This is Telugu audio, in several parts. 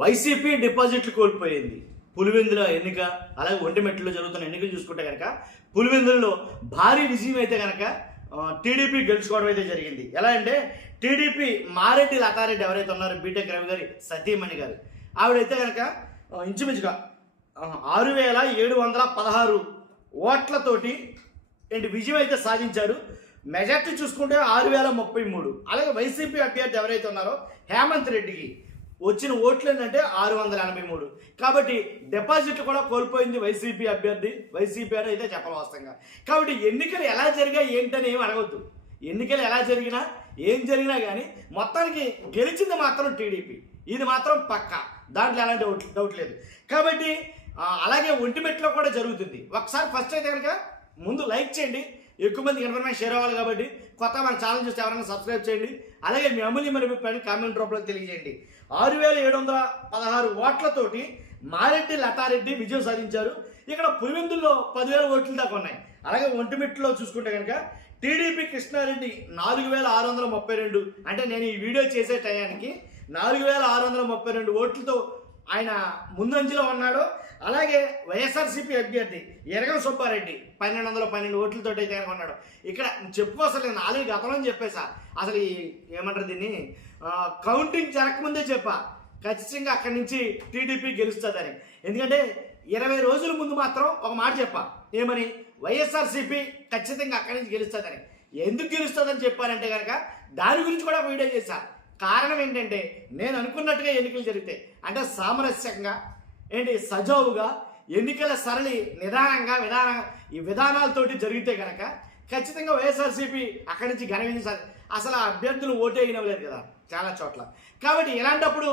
వైసీపీ డిపాజిట్లు కోల్పోయింది. పులివెందుల ఎన్నిక, అలాగే ఒంటిమిట్టలో జరుగుతున్న ఎన్నికలు చూసుకుంటే కనుక పులివెందులలో భారీ విజయం అయితే కనుక టీడీపీ గెలుచుకోవడం అయితే జరిగింది. ఎలా అంటే టీడీపీ మారెడ్డి లతారెడ్డి ఎవరైతే ఉన్నారో బీటెక్ రవి గారి సతీమణి గారు, ఆవిడైతే కనుక ఇంచుమించుగా 6,716 ఓట్లతోటి విజయం అయితే సాధించారు. మెజార్టీ చూసుకుంటే 6,033. అలాగే వైసీపీ అభ్యర్థి ఎవరైతే ఉన్నారో హేమంత్ రెడ్డికి వచ్చిన ఓట్లు ఏంటంటే 683. కాబట్టి డిపాజిట్లు కూడా కోల్పోయింది వైసీపీ అభ్యర్థి, వైసీపీ అని అయితే చెప్పాలి వాస్తవంగా. కాబట్టి ఎన్నికలు ఎలా జరిగా ఏంటని ఏమి అడగొద్దు. ఎన్నికలు ఎలా జరిగినా ఏం జరిగినా కానీ మొత్తానికి గెలిచింది మాత్రం టీడీపీ, ఇది మాత్రం పక్కా, దాంట్లో ఎలాంటి డౌట్ లేదు. కాబట్టి అలాగే ఒంటిమిట్టలో కూడా జరుగుతుంది. ఒకసారి ఫస్ట్ అయితే కనుక ముందు లైక్ చేయండి, ఎక్కువ మందికి ఇన్ఫర్మేషన్ షేర్ అవ్వాలి. కాబట్టి కొత్త మన ఛానల్ చూస్తే ఎవరైనా సబ్స్క్రైబ్ చేయండి. అలాగే మీ అమూల్యమైన అభిప్రాయాన్ని కామెంట్ రూపంలో తెలియజేయండి. 6,716 ఓట్లతోటి మారెడ్డి లతారెడ్డి విజయం సాధించారు. ఇక్కడ పులివెందుల్లో 10,000 ఓట్ల దాకా ఉన్నాయి. అలాగే ఒంటిమిట్టలో చూసుకుంటే కనుక టీడీపీ కృష్ణారెడ్డి 4,632, అంటే నేను ఈ వీడియో చేసే టయానికి 4,632 ఓట్లతో ఆయన ముందంజలో ఉన్నాడు. అలాగే వైఎస్ఆర్సీపీ అభ్యర్థి ఎరగం సుబ్బారెడ్డి 1,212 ఓట్లతో అయితే ఉన్నాడు. ఇక్కడ చెప్పుకోసలు నేను ఆల్రెడీ గతంలో చెప్పేసా, అసలు ఏమంటారు దీన్ని, కౌంటింగ్ జరగకముందే చెప్పా ఖచ్చితంగా అక్కడి నుంచి టీడీపీ గెలుస్తుందని. ఎందుకంటే 20 రోజుల ముందు మాత్రం ఒక మాట చెప్పా, ఏమని, వైఎస్ఆర్సీపీ ఖచ్చితంగా అక్కడి నుంచి గెలుస్తుందని. ఎందుకు గెలుస్తుందని చెప్పానంటే కనుక దాని గురించి కూడా వీడియో చేశా. కారణం ఏంటంటే నేను అనుకున్నట్టుగా ఎన్నికలు జరిగితే, అంటే సామరస్యంగా సజావుగా ఎన్నికల సరళి నిదానంగా ఈ విధానాలతోటి జరిగితే కనుక ఖచ్చితంగా వైఎస్ఆర్సీపీ అక్కడి నుంచి ఘన విజయం. అసలు ఆ అభ్యర్థులు ఓటే అయినవ్వలేదు కదా చాలా చోట్ల. కాబట్టి ఇలాంటప్పుడు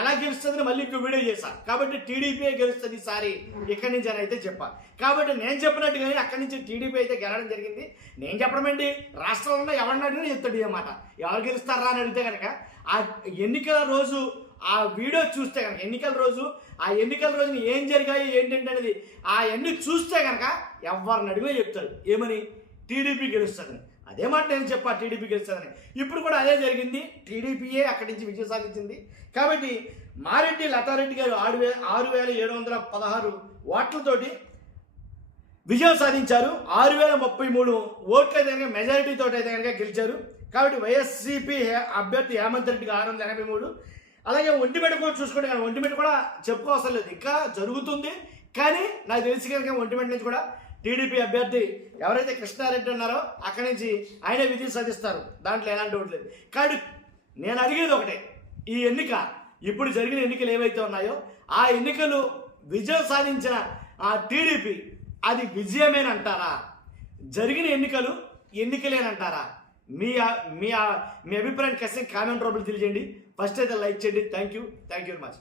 ఎలా గెలుస్తుందని మళ్ళీ ఇంకో వీడియో చేశా. కాబట్టి టీడీపీ గెలుస్తుంది ఈసారి ఇక్కడి నుంచి అని అయితే చెప్పా. కాబట్టి నేను చెప్పినట్టుగానే అక్కడి నుంచి టీడీపీ అయితే గెలవడం జరిగింది. నేను చెప్పడం ఏంటి, రాష్ట్రంలో ఎవరిని అడిగినా చెప్తాడు అన్నమాట. ఎవరు గెలుస్తారా అని అడిగితే కనుక ఆ ఎన్నికల రోజు ఆ వీడియో చూస్తే కనుక ఎన్నికల రోజున ఏం జరిగాయి ఏంటంటే అనేది అవన్నీ చూస్తే కనుక ఎవరిని అడిగినా చెప్తారు, ఏమని, టీడీపీ గెలుస్తుందని. అదే మాట నేను చెప్పా, టీడీపీ గెలుస్తుందని. ఇప్పుడు కూడా అదే జరిగింది, టీడీపీయే అక్కడి నుంచి విజయం సాధించింది. కాబట్టి మారెడ్డి లతారెడ్డి గారు 6,716 ఓట్లతోటి విజయం సాధించారు. 6,033 ఓట్లు అయితే కనుక మెజారిటీతో అయితే కనుక గెలిచారు. కాబట్టి వైఎస్సీపీ అభ్యర్థి హేమంత్ రెడ్డికి 683. అలాగే ఒంటిమిట్ట కూడా చూసుకుంటే కానీ ఒంటిమిట్ట కూడా చెప్పుకోవసరం లేదు, ఇంకా జరుగుతుంది. కానీ నాకు తెలిసి కనుక ఒంటిమిట్ట నుంచి కూడా టీడీపీ అభ్యర్థి ఎవరైతే కృష్ణారెడ్డి ఉన్నారో అక్కడి నుంచి ఆయనే విజయం సాధిస్తారు, దాంట్లో ఎలాంటి డౌట్ లేదు. కాబట్టి నేను అడిగేది ఒకటే, ఈ ఎన్నిక, ఇప్పుడు జరిగిన ఎన్నికలు ఏవైతే ఉన్నాయో ఆ ఎన్నికలు విజయం సాధించిన ఆ టీడీపీ అది విజయమేనంటారా, జరిగిన ఎన్నికలు ఎన్నికలేనంటారా? మీ మీ మీ అభిప్రాయాన్ని ఖచ్చితంగా కామెంట్ రూపంలో తెలియజేయండి. ఫస్ట్ అయితే లైక్ చేయండి. Thank you very much.